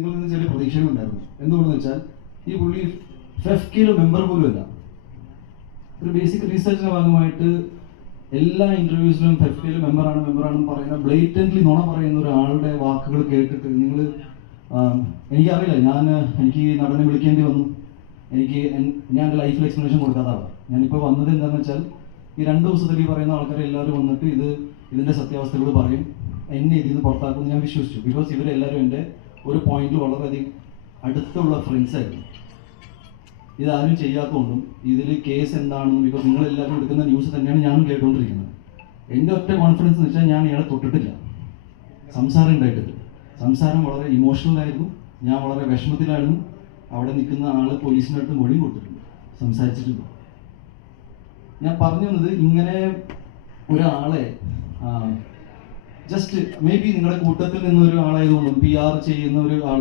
നിങ്ങളിൽ നിന്ന് ചെറിയ പ്രതീക്ഷകളുണ്ടായിരുന്നു. എന്തുകൊണ്ടെന്ന് വെച്ചാൽ ഈ പുള്ളി ഫെഫ്കിയിലെ മെമ്പർ പോലും അല്ല. ഒരു ബേസിക് റീസെർച്ചിന്റെ ഭാഗമായിട്ട് എല്ലാ ഇന്റർവ്യൂസിലും ഫെഫ്കിയിലെ മെമ്പറാണെന്ന് പറയുന്ന ബ്ലേറ്റന്റ്ലി നുണ പറയുന്ന ഒരാളുടെ വാക്കുകൾ കേട്ടിട്ട് നിങ്ങൾ എനിക്കറിയില്ല, എനിക്ക് നടനെ വിളിക്കേണ്ടി വന്നു. ഞാൻ എൻ്റെ ലൈഫിൽ എക്സ്പ്ലനേഷൻ കൊടുക്കാത്തതാണ്. ഞാനിപ്പോൾ വന്നത് എന്താണെന്ന് വെച്ചാൽ ഈ 2 ദിവസത്തിൽ ഈ പറയുന്ന ആൾക്കാരെ എല്ലാവരും വന്നിട്ട് ഇതിൻ്റെ സത്യാവസ്ഥകൾ പറയും, എന്നെ ഇതിൽ നിന്ന് പുറത്താക്കുമെന്ന് ഞാൻ വിശ്വസിച്ചു. ബിക്കോസ് ഇവരെല്ലാവരും എൻ്റെ ഒരു പോയിന്റിൽ വളരെയധികം അടുത്തുള്ള ഫ്രണ്ട്സ് ആയിരുന്നു. ഇതാരും ചെയ്യാത്തതുകൊണ്ടും ഇതിൽ കേസ് എന്താണെന്നും ബിക്കോസ് നിങ്ങളെല്ലാവരും എടുക്കുന്ന ന്യൂസ് തന്നെയാണ് ഞാനും കേട്ടുകൊണ്ടിരിക്കുന്നത്. എൻ്റെ ഒറ്റ കോൺഫിഡൻസ് എന്ന് വെച്ചാൽ ഞാൻ ഇയാളെ തൊട്ടിട്ടില്ല, സംസാരം ഉണ്ടായിട്ടില്ല. സംസാരം വളരെ ഇമോഷണലായിരുന്നു, ഞാൻ വളരെ വിഷമത്തിലായിരുന്നു. അവിടെ നിൽക്കുന്ന ആള് പോലീസിൻ്റെ അടുത്ത് മൊഴി കൊടുത്തിട്ടുണ്ട്, സംസാരിച്ചിട്ടുണ്ട്. ഞാൻ പറഞ്ഞു വന്നത്, ഇങ്ങനെ ഒരാളെ ജസ്റ്റ് മേ ബി നിങ്ങളുടെ കൂട്ടത്തിൽ നിന്നൊരു ആളായതുകൊണ്ടും PR ചെയ്യുന്ന ഒരു ആൾ